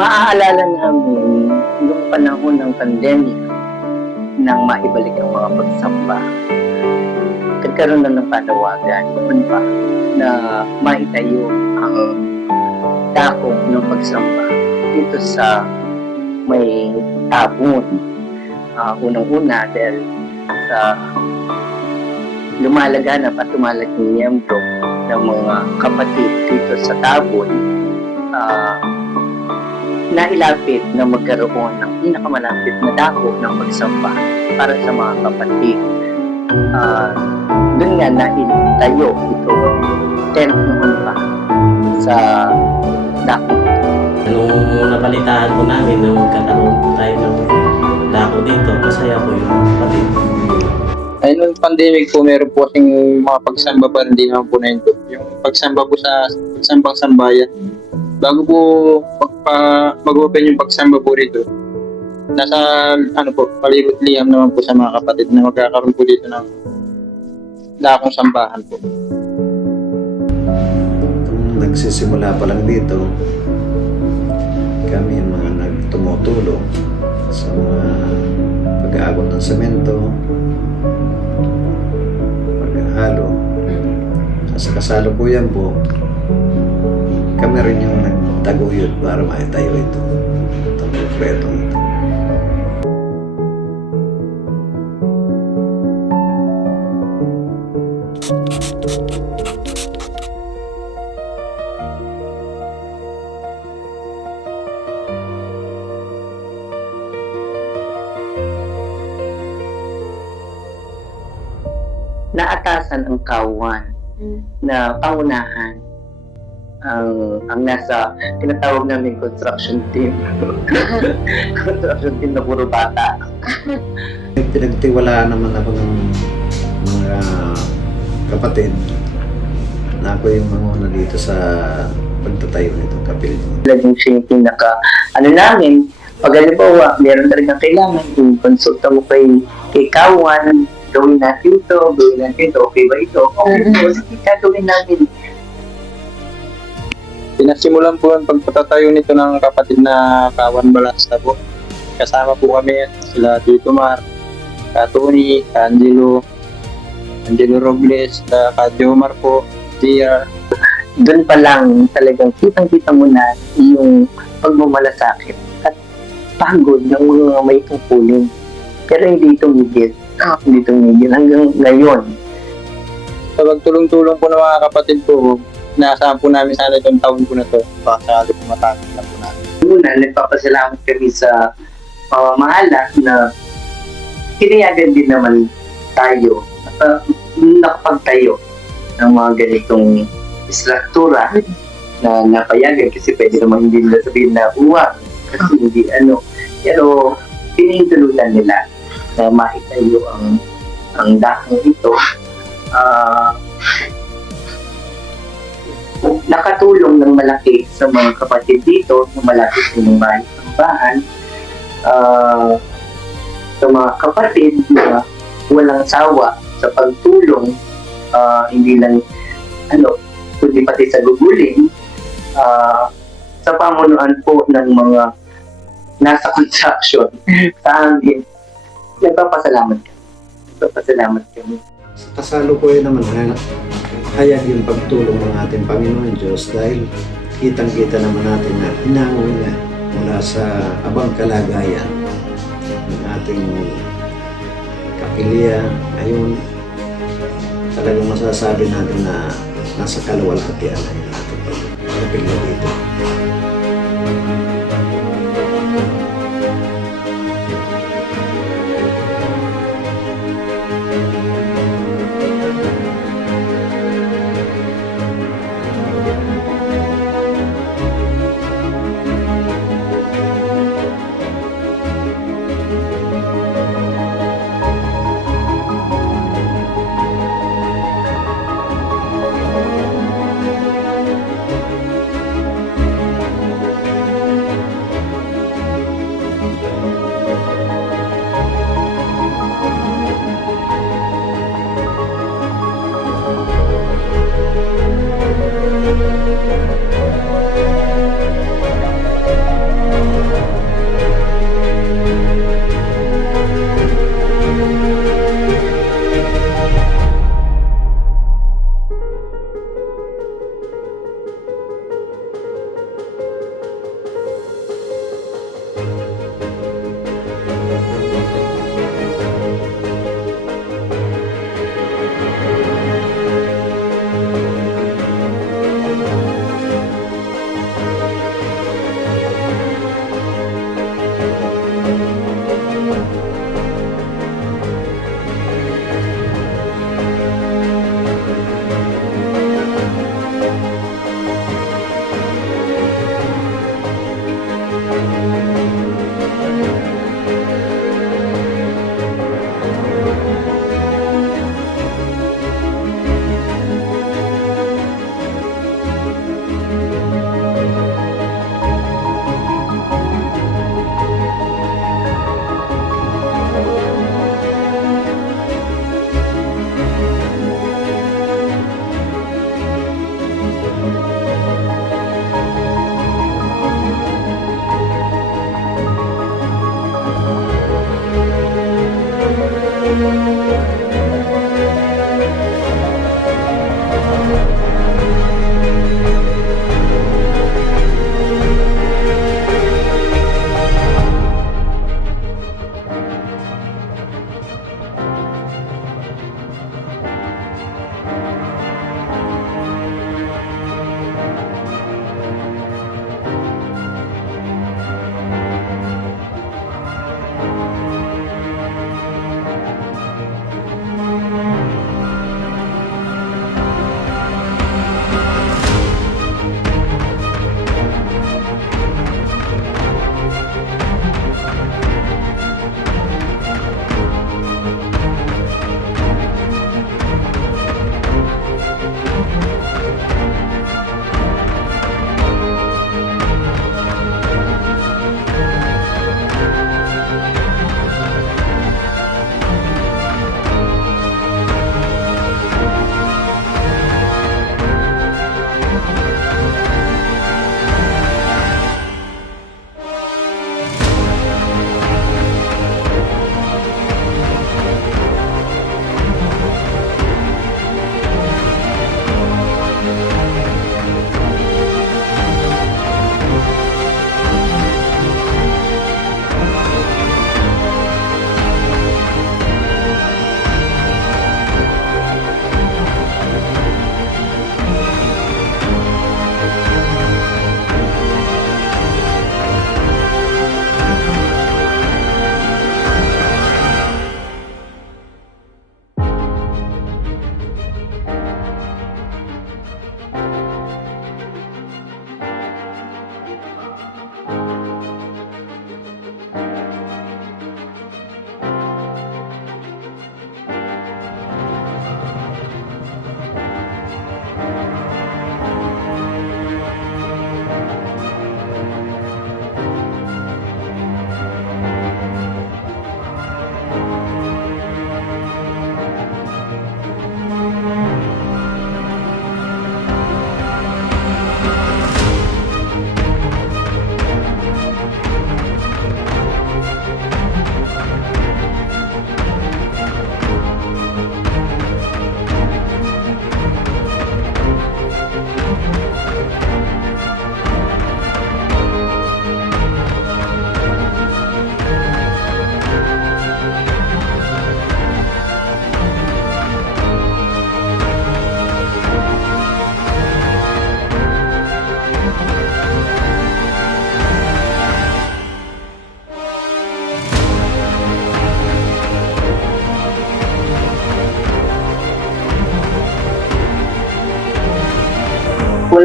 Maaalala namin noong panahon ng pandemic nang maibalik ang mga pagsamba. Nagkaroon na ng panawagan noon pa na maitayo ang dako ng pagsamba dito sa may tabon. Unang-una dahil sa lumalaganap at lumalaking miyembro ng mga kapatid dito sa tabon, nailapit na magkaroon ng pinakamalapit na dako ng pagsamba para sa mga kapatid. Doon nga naitayo ito tent noon pa sa dako. Nung napalitaan po namin na magkakaroon po tayo ng dako dito, masaya po yung kapatid. Ay, nung pandemic po, meron po kasing mga pagsamba pa rin din naman po na ito. Yung pagsamba po sa pagsambang sambayan. Bago po mag-open yung pagsamba po rito, nasa palibot-liham naman po sa mga kapatid na magkakaroon po dito ng dakong sambahan po. Nung nagsisimula pa lang dito, kami yung mga nagtumutulong sa mga pag-aabot ng semento, pag-halo. Sa kasalukuyan po, kami rin yung nagtaguyod para maitayo ito. Itong konkretong ito. Naatasan ang kawan na pangunahan ang nasa tinatawag namin construction team. Construction team na puro bata. Pinagtiwalaan naman ako ng mga kapatid na ako yung manguna dito sa pagtatayo nitong kapilyo. Laging siya yung namin, pag halimbawa, meron talagang kailangan, i-consulta mo kay kawan, gawin natin ito, okay ba ito? Okay po, sige, gagawin namin. Pinasimulan po ang pagpatatayo nito ng kapatid na Kawan Balasta po. Kasama po kami sila Tito Mar, Tony, Angelo Robles, Jomar po, JR. Doon pa lang talagang kitang-kita mo na yung pagmamalasakit at pagod ng mga may tungkulin. Pero hindi tumigil. Hindi tumigil hanggang ngayon. Sa pagtulong-tulong po ng mga kapatid po, nasaan po namin sana itong taon po na to. Baka sakali po matapos na po namin. Una, nagpapasalamat kami sa pamamahala na kinayagan din naman tayo at nakapagtayo ng mga ganitong istruktura na napayagan kasi pwede naman hindi nila sabihin na uwa kasi hindi pero pinahintulutan nila na maitayo ang dakong ito. Nakatulong ng malaki sa mga kapatid dito na malapit ng bahay sambahan, sa mga kapatid na walang sawa sa pagtulong, hindi lang kundi pati sa guguling, sa pamunuan po ng mga nasa construction sa amin. Nagpapasalamat kami. Sa kasalukuyan naman, hayag yung pagtulong ng ating Panginoon Diyos dahil kitang-kita naman natin na hinango niya mula sa abang kalagayan ng ating kapilya. Ayun, talagang masasabi natin na nasa kaluwalhatian na yung ating kapilya dito.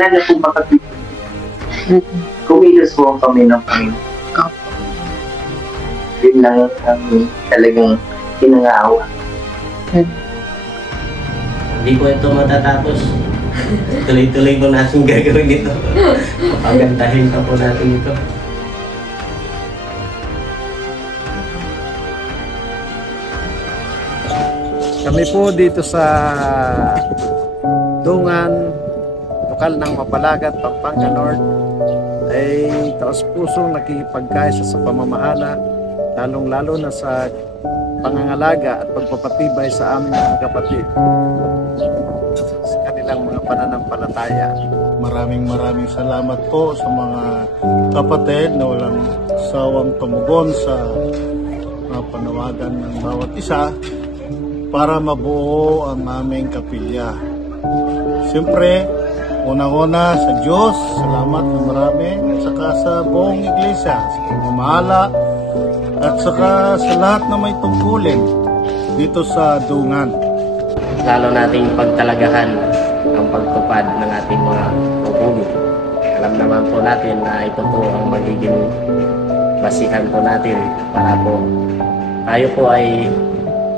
wala na pong makapit. Kumilos po kami ng Panginoon. Yun lang ang talagang pinangawa. Hindi po ito matatapos. Tuloy-tuloy po natin gagawin ito. Pagandahin pa po natin ito. Kami po dito sa Dungan, lokal ng Mapalagat, Pampanga North, ay taos-pusong nakikipagkaisa sa pamamahala, lalong-lalo na sa pangangalaga at pagpapatibay sa aming mga kapatid sa kanilang mga pananampalataya. Maraming salamat po sa mga kapatid na walang sawang tumugon sa mga panawagan ng bawat isa para mabuo ang aming kapilya. Siyempre, unang-una sa Diyos, salamat na marami, at saka sa buong iglesia, sa pamamahala, at saka sa lahat na may tungkulin dito sa Dungan. Lalo nating pagtalagahan ang pagtupad ng ating mga tungkulin. Alam naman po natin na ito po ang magiging basihan po natin para po tayo po ay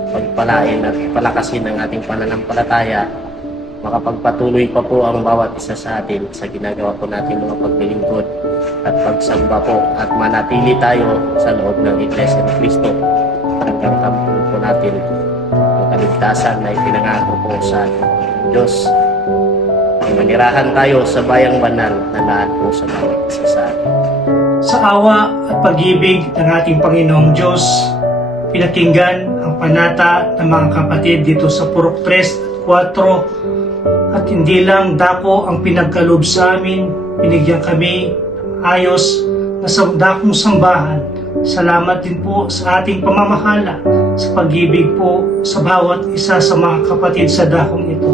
pagpalain at palakasin ang ating pananampalataya, makapagpatuloy pa po ang bawat isa sa atin sa ginagawa po natin mga paglilingkod at pagsamba po at manatili tayo sa loob ng Iglesia ni Cristo hanggang tampung po natin ang kaligtasan na ipinangako po sa Diyos. Ang manirahan tayo sa bayang banal na lahat po sa bawat isa sa atin. Sa awa at pag-ibig ng ating Panginoong Diyos, pinakinggan ang panata ng mga kapatid dito sa Purok 3 at 4 at hindi lang dako ang pinagkaloob sa amin, binigyan kami ayos na sa dakong sambahan. Salamat din po sa ating pamamahala sa pag-ibig po sa bawat isa sa mga kapatid sa dakong ito.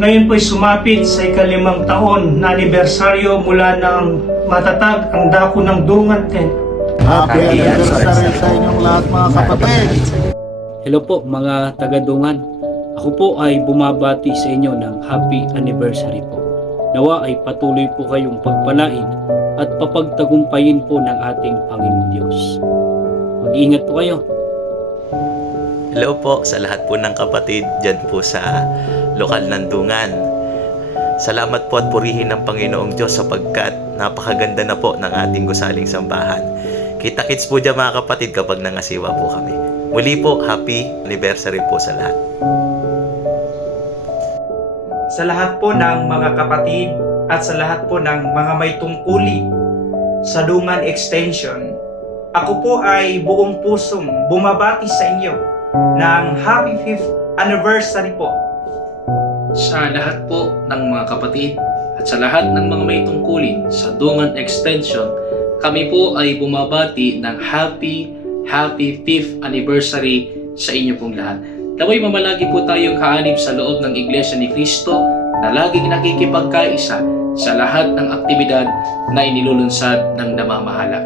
Ngayon po ay sumapit sa ika-5 taon na anibersaryo mula ng matatag ang dako ng Dungan Tent. Happy anniversary sa inyong lahat mga kapatid! Hello po mga taga-Dungan. Ako po ay bumabati sa inyo ng happy anniversary po. Nawa ay patuloy po kayong pagpalain at papagtagumpayin po ng ating Panginoon Diyos. Mag-ingat po kayo. Hello po sa lahat po ng kapatid dyan po sa lokal ng Dungan. Salamat po at purihin ng Panginoong Diyos sapagkat napakaganda na po ng ating gusaling sambahan. Kita-kits po dyan mga kapatid kapag nangasiwa po kami. Muli po, happy anniversary po sa lahat. Sa lahat po ng mga kapatid at sa lahat po ng mga may tungkuli sa Dungan Extension, ako po ay buong pusong bumabati sa inyo ng happy 5th anniversary po. Sa lahat po ng mga kapatid at sa lahat ng mga may tungkulin sa Dungan Extension, kami po ay bumabati ng happy 5th anniversary sa inyo pong lahat. Naway mamalagi po tayong kaanib sa loob ng Iglesia ni Cristo na laging nakikipagkaisa sa lahat ng aktibidad na inilulunsad ng namamahala.